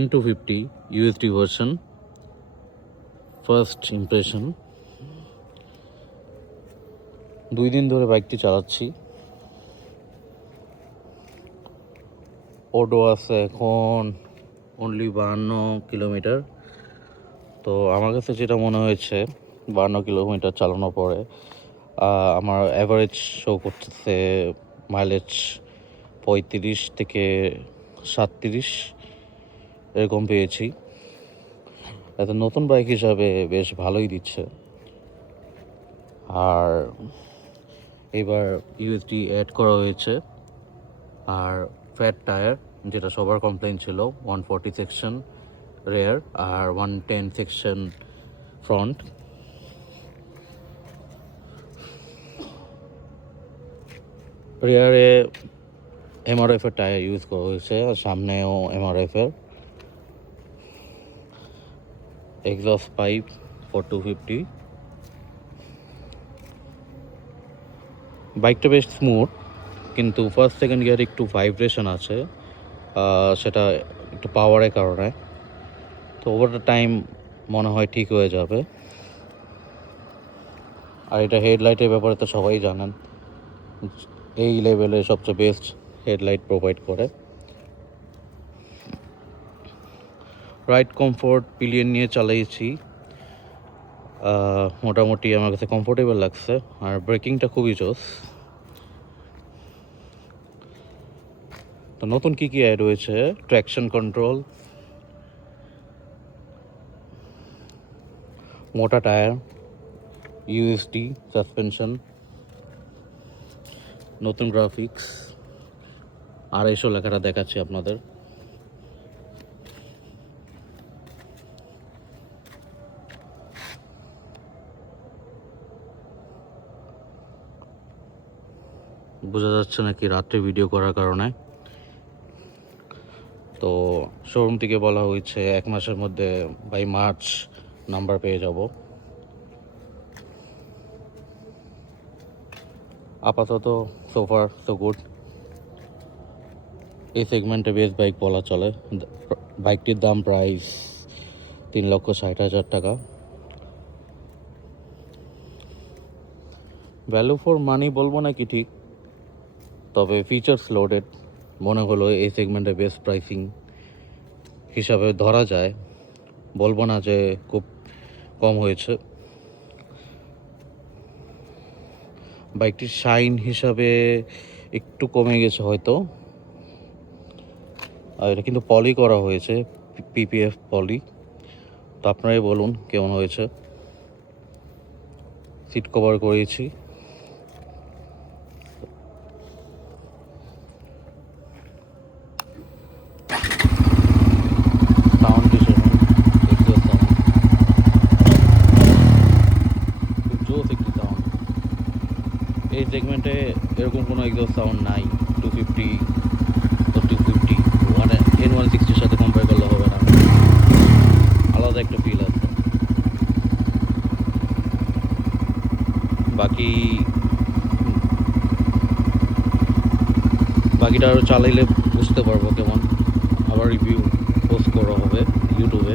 N250 USD version, first impression. 2 দিন ধরে বাইকটি চালাচ্ছি। ওডো আছে এখন অনলি 52 কিলোমিটার। তো আমার কাছে যেটা মনে হয়েছে 52 কিলোমিটার চালানোর পরে আমার অ্যাভারেজ শো করতেছে মাইলেজ 35 থেকে 37 এরকম পেয়েছি। এত নতুন বাইক হিসাবে বেশ ভালোই দিচ্ছে। আর এবার ইউএসডি অ্যাড করা হয়েছে। আর ফ্যাট টায়ার, যেটা সবার কমপ্লেইন ছিল, 140 সেকশন রেয়ার আর 110 সেকশন ফ্রন্ট। রেয়ারে এমআরএফ এর টায়ার ইউজ করা হয়েছে, আর সামনেও এমআরএফ এর। Exhaust pipe for 250। বাইকটা বেশ স্মুথ, কিন্তু ফার্স্ট সেকেন্ড গিয়ারে একটু ভাইব্রেশন আছে, সেটা একটু পাওয়ারের কারণে। তো ওভার দ্য টাইম মনে হয় ঠিক হয়ে যাবে। আর এটা হেডলাইটের ব্যাপারে তো সবাই জানেন, এই লেভেলে সবচেয়ে বেস্ট হেডলাইট প্রোভাইড করে। রাইড কমফোর্ট পিলিয়ন নিয়ে চালিয়েছি, মোটামুটি আমার কাছে কমফোর্টেবল লাগছে। আর ব্রেকিংটা খুবই জোস। তো নতুন কী অ্যাড হয়েছে: ট্র্যাকশন কন্ট্রোল, মোটা টায়ার, ইউএসডি সাসপেনশন, নতুন গ্রাফিক্স। 250 লেখাটা দেখাচ্ছি আপনাদের। বোঝা যাচ্ছে নাকি রাত্রে ভিডিও করার কারণে। তো শোরুম থেকে বলা হয়েছে 1 মাসের মধ্যে বাই মার্চ নাম্বার পেয়ে যাব। আপাতত সো ফার সো গুড। এই সেগমেন্টে বেস্ট বাইক বলা চলে। বাইকটির দাম প্রাইস 3,60,000 টাকা। ভ্যালু ফর মানি বলবো নাকি ঠিক, তবে ফিচার্স লোডেড মনে হলো এই সেগমেন্টে বেস্ট প্রাইসিং হিসাবে ধরা যায়। বলবো না যে খুব কম হয়েছে। বাইকটির শাইন হিসাবে একটু কমে গেছে হয়তো। আর এটা কিন্তু পলি করা হয়েছে, পিপিএফ পলি। তো আপনারাই বলুন কেমন হয়েছে। সিট কভার করেছি। সাউন্ড হিসেবে এক্সস্ট সাউন্ড খুব জোস একটি সাউন্ড। এই সেগমেন্টে এরকম কোনো এক্সস্ট সাউন্ড নাই। 250 মানে N160 সাথে কম্পেয়ার করলে হবে না, আলাদা একটা ফিল আছে। বাকিটা আরও চালাইলে বুঝতে পারবো কেমন। আবার রিভিউ পোস্ট করা হবে ইউটিউবে।